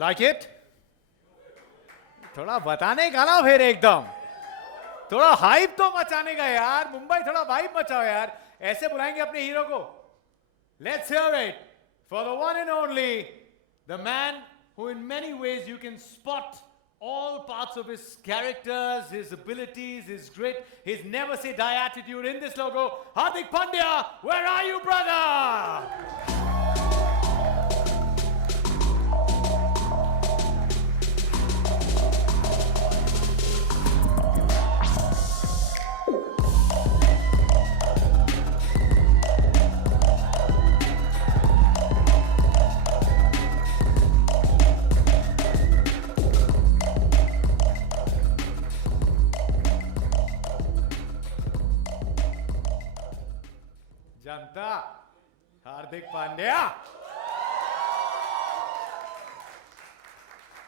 Like it? थोड़ा बताने का ना फिर एकदम थोड़ा हाइप तो मचाने का यार मुंबई थोड़ा वाइब मचाओ यार ऐसे बुलाएंगे अपने हीरो को Let's hear it for the one and only the man who in many ways you can spot all parts of his characters, his abilities, his grit, his never say die attitude in this logo. Hardik Pandya, where are you, brother? Janta, Hardik Pandya.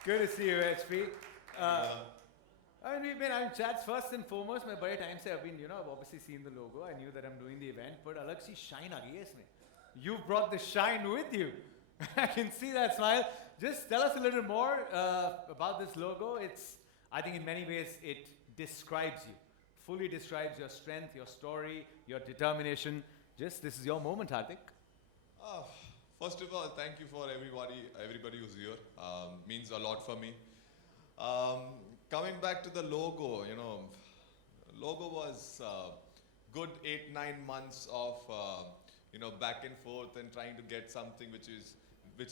Good to see you, HP. I mean, chats first and foremost. मैं बड़े time से I've been, I've obviously seen the logo. I knew that I'm doing the event, but अलग सी shine आ गई है इसमें. You brought the shine with you. I can see that smile. Just tell us a little more about this logo. I think in many ways it describes you. Fully describes your strength, your story, your determination. This is your moment, Hardik. First of all, thank you for everybody who's here. Means a lot for me. Coming back to the logo, logo was good 8-9 months of back and forth and trying to get something which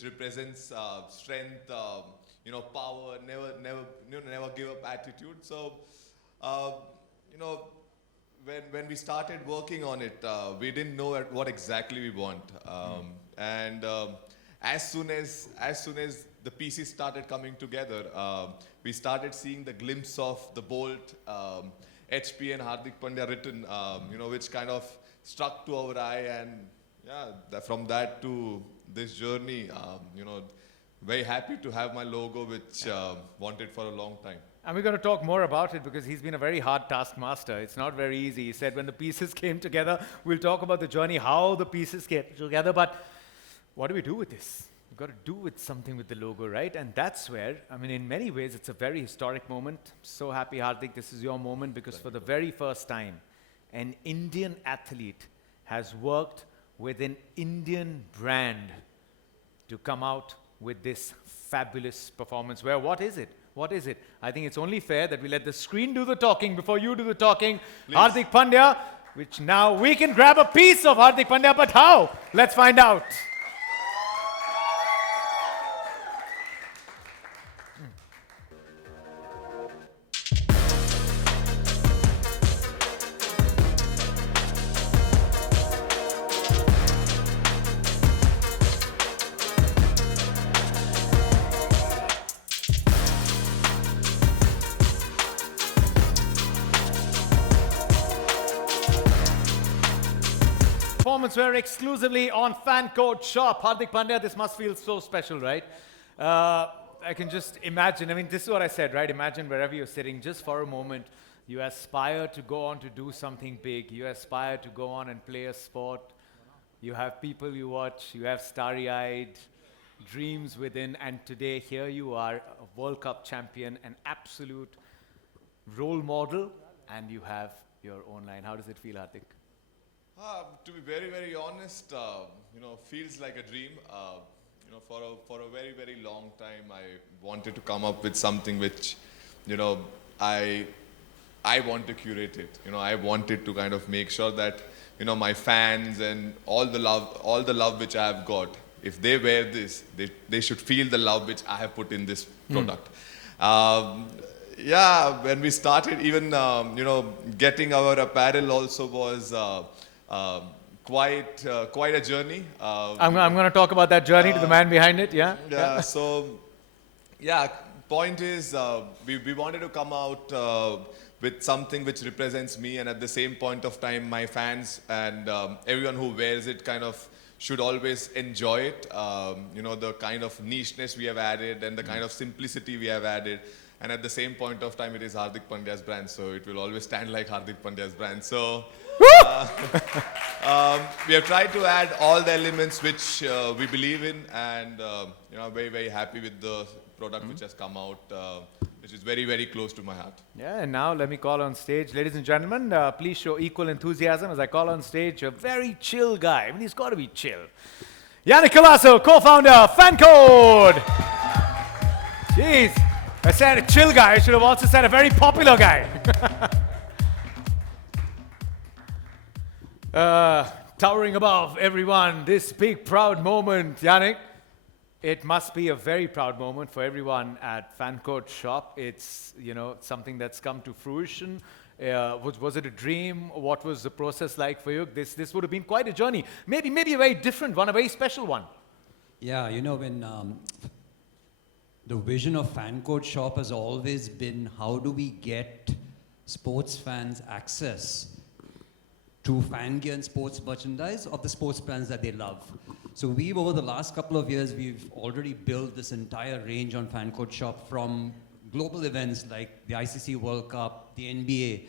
represents strength, power, never give up attitude. So, when we started working on it, we didn't know what exactly we want. And as soon as the pieces started coming together, we started seeing the glimpse of the bolt, HP and Hardik Pandya written, which kind of struck to our eye. And from that to this journey, very happy to have my logo, which wanted for a long time. And we're going to talk more about it because he's been a very hard taskmaster. It's not very easy. He said when the pieces came together, we'll talk about the journey, how the pieces came together. But what do we do with this? We've got to do with something with the logo, right? And that's where, in many ways, it's a very historic moment. I'm so happy, Hardik, this is your moment because for the very first time, an Indian athlete has worked with an Indian brand to come out with this fabulous performance. Where, what is it? What is it? I think it's only fair that we let the screen do the talking before you do the talking. Please. Hardik Pandya, which now we can grab a piece of Hardik Pandya, but how? Let's find out. Performance wear exclusively on Fan Code Shop. Hardik Pandya, this must feel so special, right? I can just imagine. This is what I said, right? Imagine wherever you're sitting, just for a moment, you aspire to go on to do something big. You aspire to go on and play a sport. You have people you watch. You have starry-eyed dreams within. And today, here you are, a World Cup champion, an absolute role model, and you have your own line. How does it feel, Hardik? To be very, very honest, feels like a dream. For a very, very long time, I wanted to come up with something which, I want to curate it. I wanted to kind of make sure that, my fans and all the love which I have got, if they wear this, they should feel the love which I have put in this product. When we started, even, getting our apparel also was quite a journey. I'm going to talk about that journey to the man behind it. Yeah. So, point is, we wanted to come out with something which represents me, and at the same point of time, my fans and everyone who wears it kind of should always enjoy it. The kind of nicheness we have added and the kind of simplicity we have added. And at the same point of time, it is Hardik Pandya's brand, so it will always stand like Hardik Pandya's brand. So we have tried to add all the elements which we believe in, and very, very happy with the product which has come out, which is very, very close to my heart. Yeah, and now let me call on stage, ladies and gentlemen, please show equal enthusiasm as I call on stage a very chill guy. I mean, he's got to be chill. Yannick Colasso, co-founder, FanCode. Jeez, I said a chill guy. I should have also said a very popular guy. Towering above everyone, this big proud moment, Yannick. It must be a very proud moment for everyone at FanCode Shop. It's, you know, something that's come to fruition. Was it a dream? What was the process like for you? This would have been quite a journey. Maybe a very different one, a very special one. Yeah, you know, when the vision of FanCode Shop has always been how do we get sports fans access to fan gear and sports merchandise of the sports brands that they love. So we've, over the last couple of years, we've already built this entire range on FanCode Shop, from global events like the ICC World Cup, the NBA,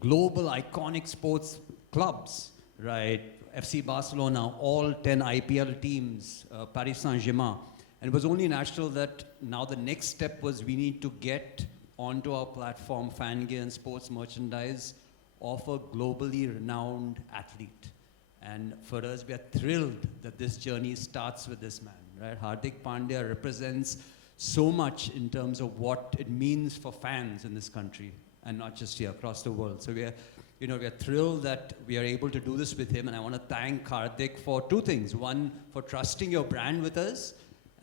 global iconic sports clubs, right? FC Barcelona, all 10 IPL teams, Paris Saint-Germain. And it was only natural that now the next step was we need to get onto our platform fan gear and sports merchandise of a globally renowned athlete. And for us, we are thrilled that this journey starts with this man, right? Hardik Pandya represents so much in terms of what it means for fans in this country, and not just here, across the world. So we are thrilled that we are able to do this with him, and I want to thank Hardik for two things. One, for trusting your brand with us,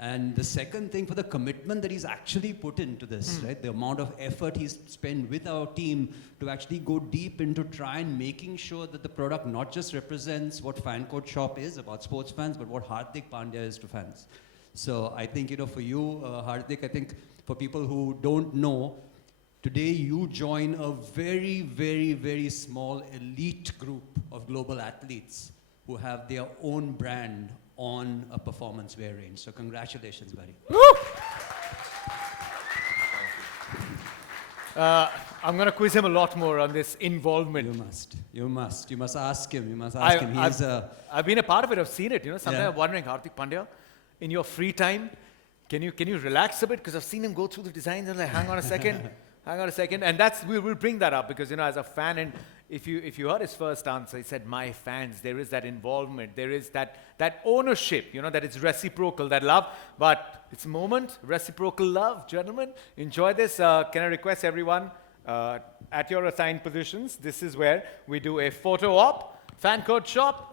and the second thing, for the commitment that he's actually put into this, right? The amount of effort he's spent with our team to actually go deep into try and making sure that the product not just represents what FanCode Shop is about sports fans, but what Hardik Pandya is to fans. So I think, you know, for you, Hardik, I think for people who don't know, today you join a very, very, very small elite group of global athletes who have their own brand on a performance wear range. So congratulations, buddy. Woo! I'm going to quiz him a lot more on this involvement. You must ask him. I've been a part of it. I've seen it. You know, sometimes Yeah. I'm wondering, Hardik Pandya, in your free time, can you relax a bit? Because I've seen him go through the designs and like, hang on a second. And we'll bring that up because, you know, as a fan, and if you heard his first answer, he said, my fans, there is that involvement, there is that ownership, you know, that it's reciprocal, that love, but it's a moment, reciprocal love, gentlemen. Enjoy this. Can I request everyone at your assigned positions, this is where we do a photo op, FanCode Shop,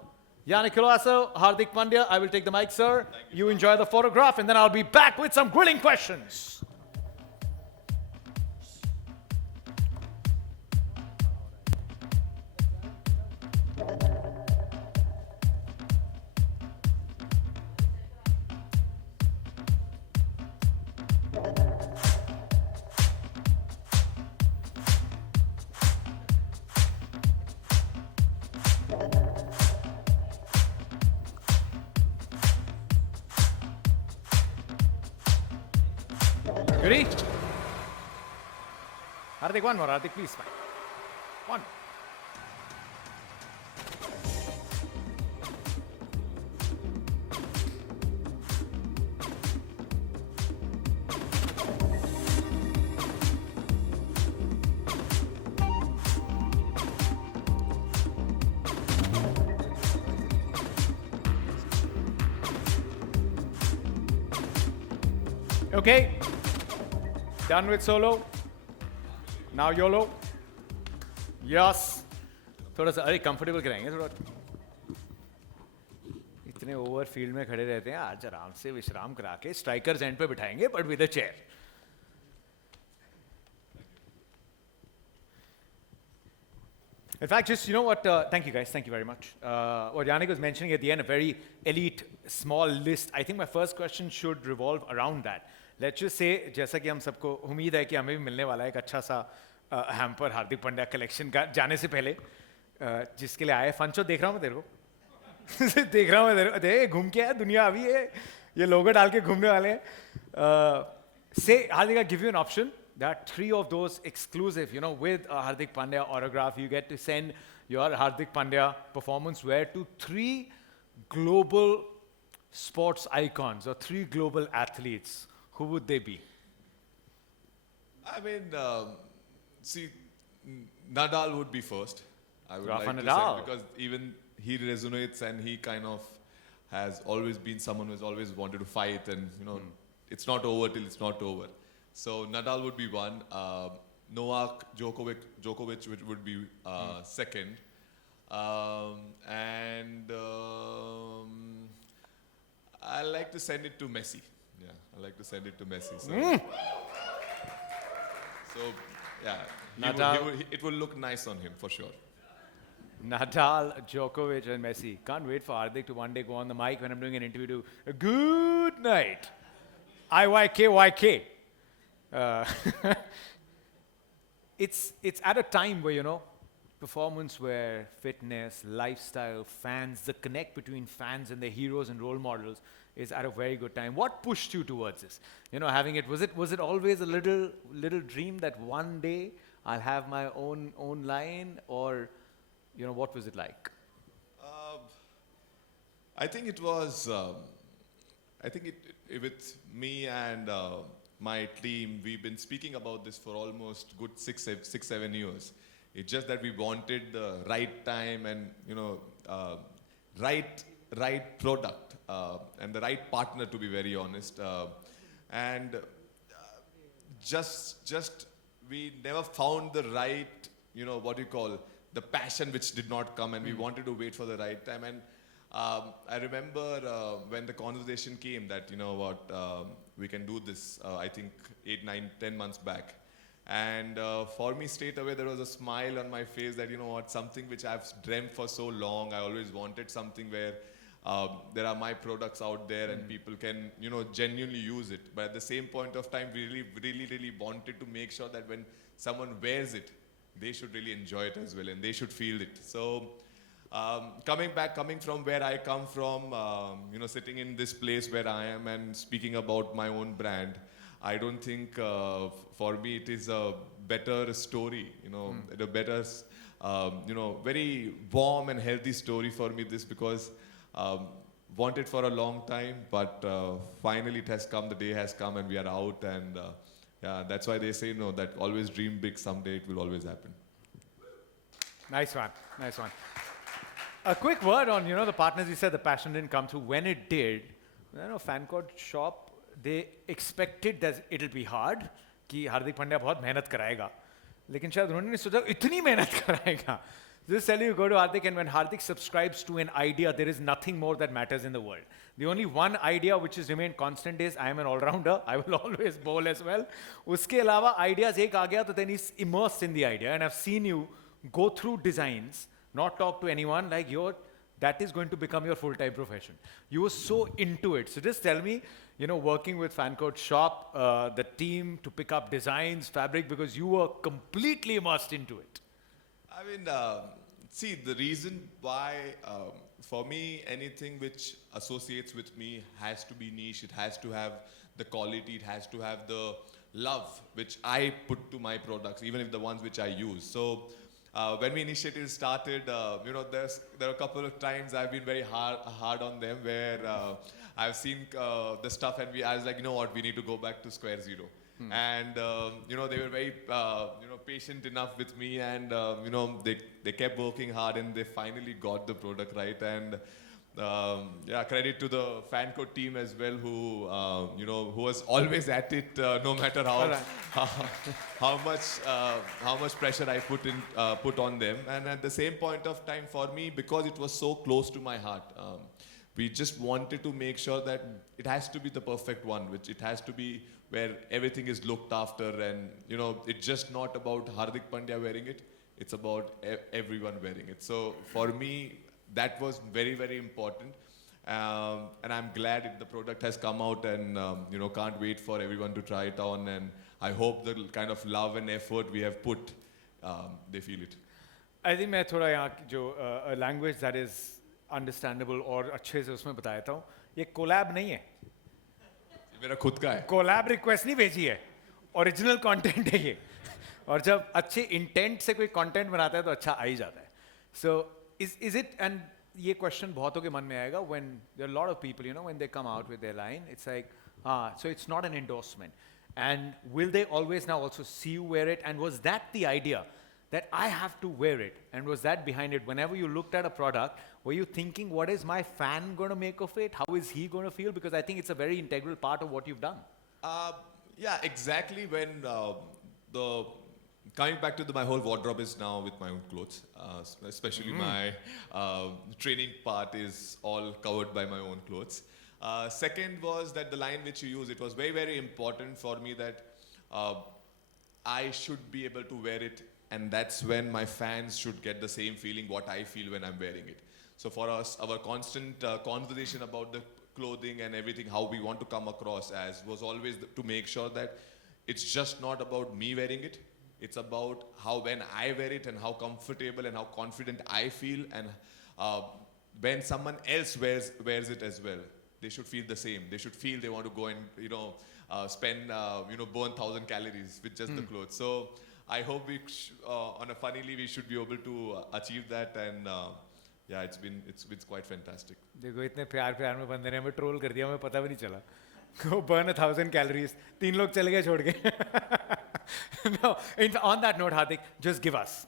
Yannick Colasso, Hardik Pandya, I will take the mic, sir. You enjoy the photograph, and then I'll be back with some grilling questions. Ready? Hardik, one more. Hardik, please. One. Okay. Done with solo. Now YOLO. Yes. थोड़ा सा अरे comfortable कराएंगे थोड़ा. इतने over field में खड़े रहते हैं, आज आराम से विश्राम करा के स्ट्राइकर्स एंड पे बिठाएंगे, but with a chair. In fact, just, you know what, thank you guys, thank you very much. What Yannick was mentioning at the end, a very elite, small list. I think my first question should revolve around that. Let's just say, जैसा कि हम सबको उम्मीद है कि हमें भी मिलने वाला है एक अच्छा सा हैम्पर हार्दिक पांड्या कलेक्शन का जाने से पहले, जिसके लिए आए. फंचो देख रहा हूँ मैं तेरे को. देख रहा हूँ मैं तेरे को. देख घूम के आया दुनिया अभी ये लोगो डाल के घूमने वाले हैं. Say, Hardik, I give you an option. There are 3 of those exclusive, you know, with a Hardik Pandya autograph. You get to send your Hardik Pandya performance wear to 3 global sports icons or 3 global athletes. who would they be? I mean, see, Nadal would be first. I would Rafa like to Nadal. say, because even he resonates and he kind of has always been someone who's always wanted to fight, and it's not over till it's not over. So Nadal would be one. Novak Djokovic would be second. And I like to send it to Messi. Yeah, I like to send it to Messi. So yeah, Nadal. it will look nice on him for sure. Nadal, Djokovic, and Messi. Can't wait for Hardik to one day go on the mic when I'm doing an interview to good night. IYKYK. It's at a time where, you know, performance wear, fitness, lifestyle, fans, the connect between fans and their heroes and role models is at a very good time. What pushed you towards this? You know, having it, was it always a little dream that one day I'll have my own line, or, you know, what was it like? I think it was, with me and my team, we've been speaking about this for almost good 6-7 years. It's just that we wanted the right time and, you know, right product and the right partner, to be very honest. Just we never found the right, you know, what you call, the passion which did not come, and we wanted to wait for the right time. And I remember when the conversation came that, you know what, we can do this, I think 8, 9, 10 months back. And for me, straight away, there was a smile on my face that, you know what, something which I've dreamt for so long. I always wanted something where there are my products out there and people can, you know, genuinely use it. But at the same point of time, we really wanted to make sure that when someone wears it, they should really enjoy it as well and they should feel it. So coming from where I come from, you know, sitting in this place where I am and speaking about my own brand, I don't think for me it is a better story, you know, a better, you know, very warm and healthy story for me, this, because wanted for a long time, but finally it has come, the day has come and we are out, and yeah, that's why they say, no, that always dream big, someday it will always happen. Nice one. A quick word on, you know, the partners. You said the passion didn't come through. When it did, you know, Fancourt shop, they expected that it'll be hard, कि हार्दिक पांड्या बहुत मेहनत कराएगा, लेकिन शायद उन्होंने नहीं सोचा इतनी मेहनत कराएगा. Just tell you, go to Hardik, and when Hardik subscribes to an idea, there is nothing more that matters in the world. The only one idea which has remained constant is, I am an all-rounder, I will always bowl as well. Uske alawa ideas ek aa gaya, to then he's immersed in the idea. And I've seen you go through designs, not talk to anyone, like that is going to become your full-time profession. You were so into it. So just tell me, you know, working with Fancourt Shop, the team to pick up designs, fabric, because you were completely immersed into it. I mean, see, the reason why, for me, anything which associates with me has to be niche. It has to have the quality. It has to have the love which I put to my products, even if the ones which I use. So when we initiative started, you know, there are a couple of times I've been very hard on them, where I've seen the stuff and I was like, you know what, we need to go back to square zero. And you know, they were very you know, patient enough with me, and you know, they kept working hard and they finally got the product right. And yeah, credit to the Fancourt team as well, who you know, who was always at it, no matter how much pressure I put on them. And at the same point of time, for me, because it was so close to my heart, we just wanted to make sure that it has to be the perfect one, which it has to be where everything is looked after, and you know, it's just not about Hardik Pandya wearing it, it's about everyone wearing it. So for me, that was very important, and I'm glad the product has come out, and you know, can't wait for everyone to try it on, and I hope the kind of love and effort we have put, they feel it. I think मैं थोड़ा यहाँ जो a language that is understandable और अच्छे से उसमें बताया था, ये collab नहीं है. मेरा खुद का है. कोलैब रिक्वेस्ट नहीं भेजी है, ओरिजिनल कंटेंट है ये. और जब अच्छे इंटेंट से कोई कंटेंट बनाता है तो अच्छा आ ही जाता है. सो इज इट, एंड ये क्वेश्चन बहुतों के मन में आएगा, when there are lot of people, you know, when they come out with their line, it's like So it's not an endorsement. And will they always now also see you wear it? And was that the idea? That I have to wear it? And was that behind it? Whenever you looked at a product, were you thinking, what is my fan going to make of it? How is he going to feel? Because I think it's a very integral part of what you've done. Yeah, exactly. When the coming back to my whole wardrobe is now with my own clothes, especially my training part is all covered by my own clothes. Second was that the line which you use, it was very, very important for me that I should be able to wear it, and that's when my fans should get the same feeling what I feel when I'm wearing it. So for us, our constant conversation about the clothing and everything, how we want to come across as, was always to make sure that it's just not about me wearing it. It's about how when I wear it and how comfortable and how confident I feel, and when someone else wears it as well, they should feel the same. They should feel they want to go and spend burn 1,000 calories with just the clothes. So I hope on a funnily we should be able to achieve that, and yeah, it's been quite fantastic. देखो इतने प्यार में बंदे ने हमें troll कर दिया, हमें पता भी नहीं चला. Go burn 1,000 calories. 3 लोग चले गए छोड़ के. No, on that note, Hardik, just give us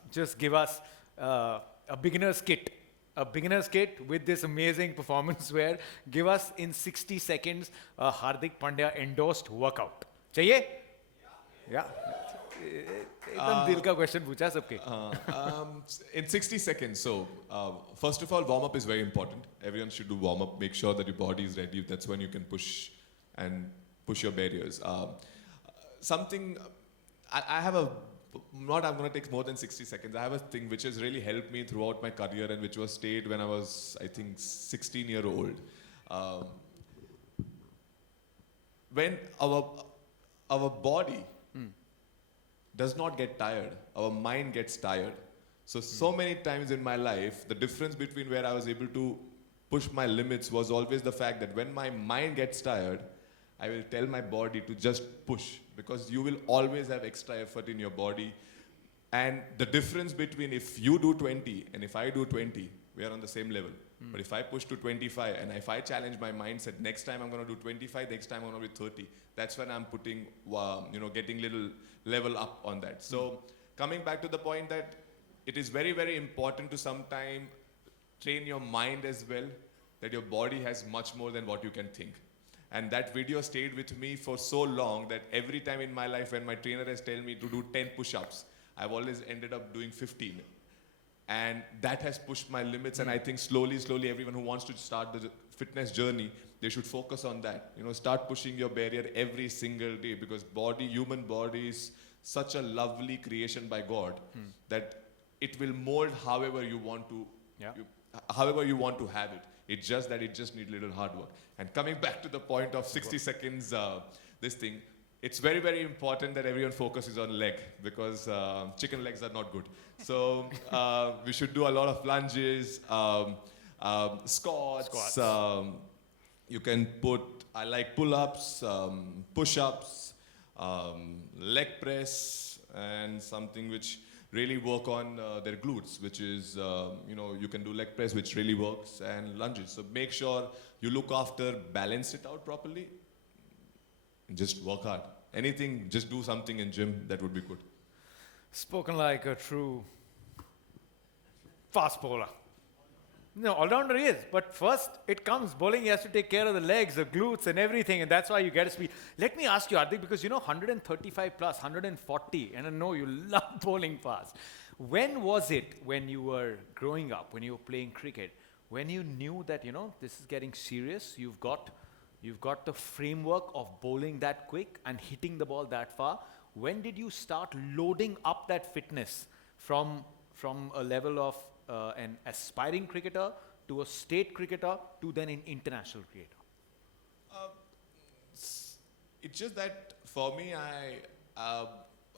a beginner's kit. A beginner's kit with this amazing performance wear. Give us in 60 seconds a Hardik Pandya endorsed workout. चाहिए? Yeah. एकदम दिल का question पूछा सबके. In 60 seconds, so first of all, warm-up is very important. Everyone should do warm-up. Make sure that your body is ready. That's when you can push your barriers. I have I'm going to take more than 60 seconds. I have a thing which has really helped me throughout my career and which was stayed when I was, I think, 16-year-old. When our body does not get tired, our mind gets tired. So many times in my life, the difference between where I was able to push my limits was always the fact that when my mind gets tired, I will tell my body to just push, because you will always have extra effort in your body. And the difference between if you do 20 and if I do 20, we are on the same level. But if I push to 25 and if I challenge my mindset, next time I'm going to do 25, next time I'm going to be 30. That's when I'm putting, getting little level up on that. So coming back to the point that it is very, very important to sometime train your mind as well, that your body has much more than what you can think. And that video stayed with me for so long that every time in my life when my trainer has told me to do 10 push-ups, I've always ended up doing 15. And that has pushed my limits. And I think slowly, everyone who wants to start the fitness journey, they should focus on that. Start pushing your barrier every single day, because human body is such a lovely creation by God that it will mold however you want to, however you want to have it. It's just that it just needs a little hard work. And coming back to the point of 60 seconds, it's very, very important that everyone focuses on leg, because chicken legs are not good. So we should do a lot of lunges, squats. You can I like pull-ups, push-ups, leg press, and something which really work on their glutes, which is, you can do leg press, which really works, and lunges. So make sure you look after, balance it out properly, and just work hard. Anything, just do something in gym, that would be good. Spoken like a true fast bowler. No, all-rounder he is, but first it comes, bowling, he has to take care of the legs, the glutes and everything, and that's why you get speed. Let me ask you, Hardik, because 135 plus, 140, and I know you love bowling fast. When was it, when you were growing up, when you were playing cricket, when you knew that, this is getting serious, you've got the framework of bowling that quick and hitting the ball that far? When did you start loading up that fitness from a level of an aspiring cricketer to a state cricketer to then an international cricketer? It's just that for me, I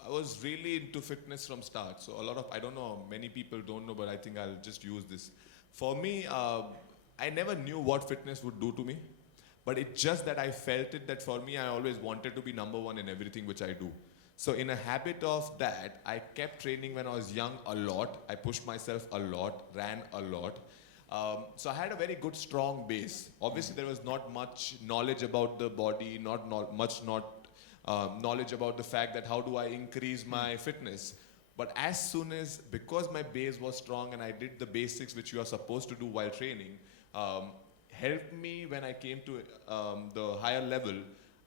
was really into fitness from start. So I don't know, many people don't know, but I think I'll just use this. For me, I never knew what fitness would do to me, but it's just that I felt it, that for me, I always wanted to be number one in everything which I do. So in a habit of that, I kept training when I was young a lot. I pushed myself a lot, ran a lot. So I had a very good, strong base. Obviously, there was not much knowledge about the body, not knowledge about the fact that how do I increase my fitness. But as soon as, because my base was strong and I did the basics which you are supposed to do while training, helped me when I came to the higher level.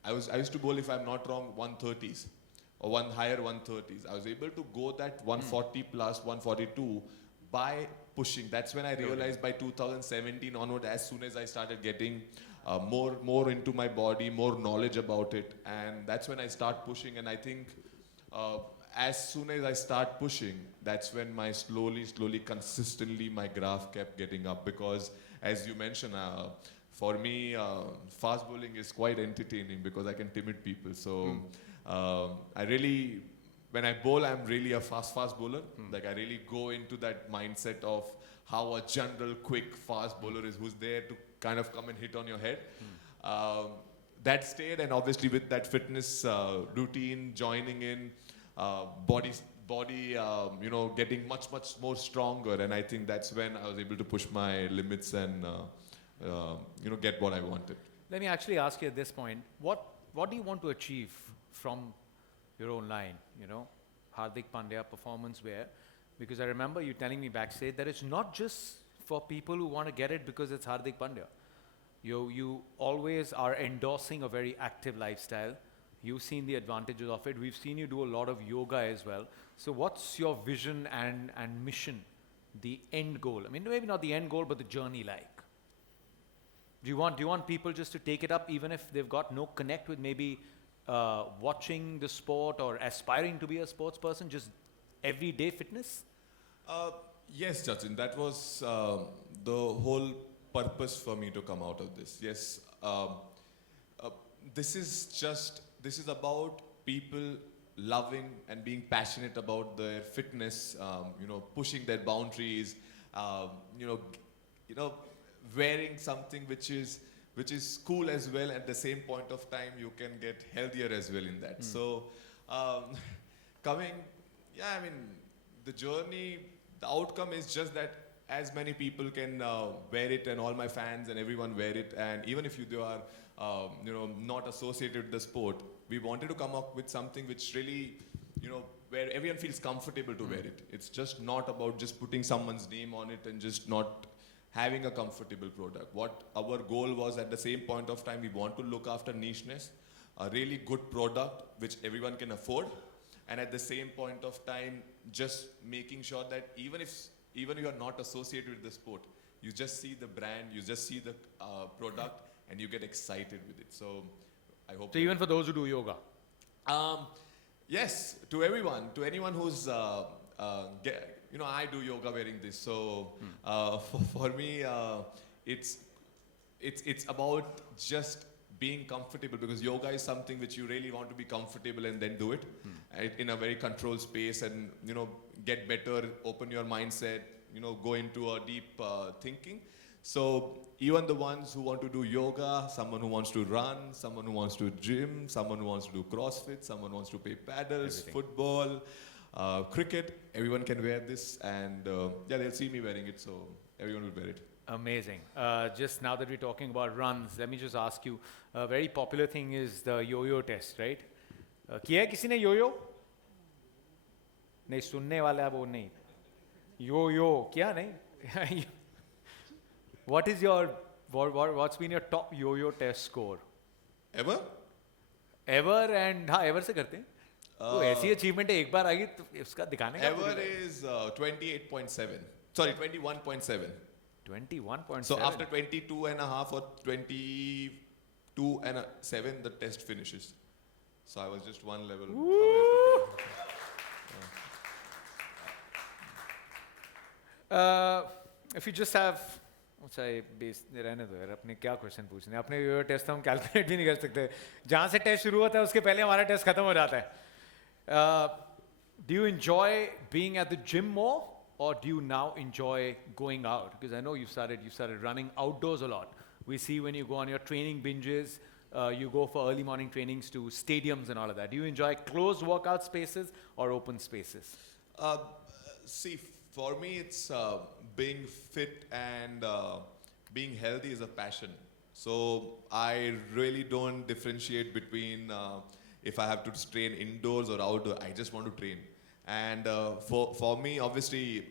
I used to bowl, if I'm not wrong, 130s or one higher 130s. I was able to go that 140 plus 142 by pushing. That's when I realized by 2017 onward, as soon as I started getting more into my body, more knowledge about it, and that's when I start pushing. And I think as soon as I start pushing, that's when my slowly, consistently, my graph kept getting up. Because as you mentioned, for me, fast bowling is quite entertaining because I can timid people. So I really, when I bowl, I'm really a fast bowler. Like I really go into that mindset of how a general, quick, fast bowler is, who's there to kind of come and hit on your head. That stayed, and obviously with that fitness routine, joining in, body, getting much more stronger. And I think that's when I was able to push my limits and, get what I wanted. Let me actually ask you at this point, what do you want to achieve from your own line, Hardik Pandya performance wear? Because I remember you telling me backstage that it's not just for people who want to get it because it's Hardik Pandya. You always are endorsing a very active lifestyle. You've seen the advantages of it. We've seen you do a lot of yoga as well. So what's your vision and mission, the end goal? I mean, maybe not the end goal, but the journey like. Do you want people just to take it up even if they've got no connect with maybe watching the sport or aspiring to be a sports person, just everyday fitness? Yes, Jachin, that was the whole purpose for me to come out of this. Yes, this is about people loving and being passionate about their fitness, pushing their boundaries, wearing something which is cool as well. At the same point of time, you can get healthier as well in that. So, the journey, the outcome is just that as many people can wear it, and all my fans and everyone wear it. And even if they are, not associated with the sport, we wanted to come up with something which really, where everyone feels comfortable to wear it. It's just not about just putting someone's name on it and just not having a comfortable product. What our goal was, at the same point of time, we want to look after nicheness, a really good product which everyone can afford, and at the same point of time, just making sure that even you are not associated with the sport, you just see the brand, you just see the product, and you get excited with it. So I hope. So even for those who do yoga? Yes, to anyone who's I do yoga wearing this. So for me, it's about just being comfortable, because yoga is something which you really want to be comfortable and then do it in a very controlled space, and get better, open your mindset, go into a deep thinking. So even the ones who want to do yoga, someone who wants to run, someone who wants to gym, someone who wants to do CrossFit, someone who wants to play paddles, football, cricket, everyone can wear this, and they'll see me wearing it, so everyone will wear it. Amazing. Just now that we're talking about runs, let me just ask you, a very popular thing is the yo-yo test, right? किया है किसी ने yo-yo? नहीं, सुनने वाला वो नहीं. Yo-yo, क्या नहीं? What's been your top yo-yo test score? Ever? Ever, and हाँ, ever से करते हैं. तो ऐसी achievement है, एक बार आएगी तो उसका दिखाने का. Ever is 28.7. Sorry, 21.7. 21.7. So after 22 and a half or 22 and 7, the test finishes. So I was just one level away. If you just have, रहने दो यार, अपने क्या क्वेश्चन पूछने, अपने यो टेस्ट हम कैलकुलेट भी नहीं कर सकते. जहाँ से टेस्ट शुरू होता है उसके पहले हमारा टेस्ट खत्म हो जाता है. Do you enjoy being at the gym more, or do you now enjoy going out? Because I know you started running outdoors a lot. We see when you go on your training binges, you go for early morning trainings to stadiums and all of that. Do you enjoy closed workout spaces or open spaces? See, For me, it's being fit and being healthy is a passion. So I really don't differentiate between if I have to train indoors or outdoor. I just want to train. And for me, obviously,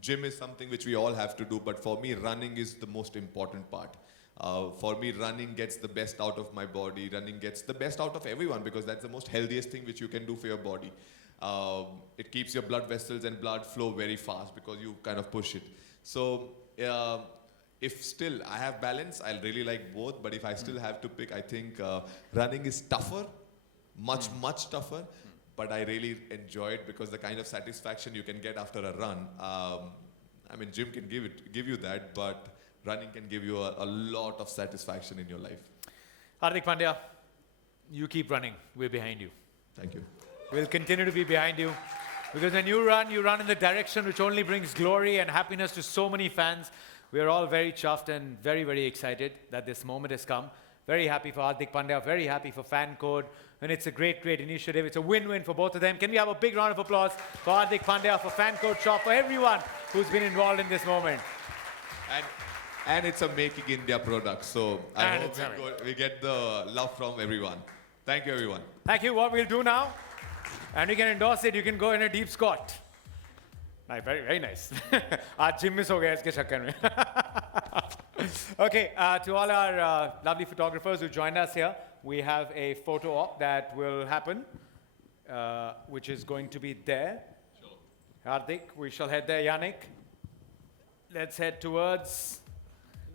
gym is something which we all have to do. But for me, running is the most important part. For me, running gets the best out of my body. Running gets the best out of everyone because that's the most healthiest thing which you can do for your body. It keeps your blood vessels and blood flow very fast because you kind of push it. So if still I have balance, I'll really like both. But if I still have to pick, I think running is tougher, much tougher. But I really enjoy it because the kind of satisfaction you can get after a run. I mean, gym can give you that, but running can give you a lot of satisfaction in your life. Hardik Pandya, you keep running. We're behind you. Thank you. We'll continue to be behind you. Because when you run in the direction which only brings glory and happiness to so many fans. We are all very chuffed and very, very excited that this moment has come. Very happy for Hardik Pandya, very happy for Fan Code. And it's a great, great initiative. It's a win-win for both of them. Can we have a big round of applause for Hardik Pandya, for Fan Code Shop, for everyone who's been involved in this moment. And it's a Making India product, so I And hope it's we get the love from everyone. Thank you, everyone. Thank you. What we'll do now, and you can endorse it, you can go in a deep squat. Nice, very, very nice. आज gym miss हो गया इसके चक्कर में. Okay, to all our lovely photographers who joined us here, we have a photo op that will happen, which is going to be there. Sure. Hardik, we shall head there. Yannick, let's head towards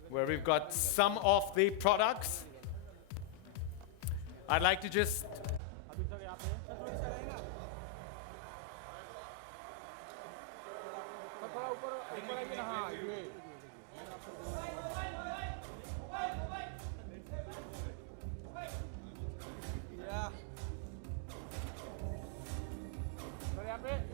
where we've got some of the products. I'd like to just यहाँ पे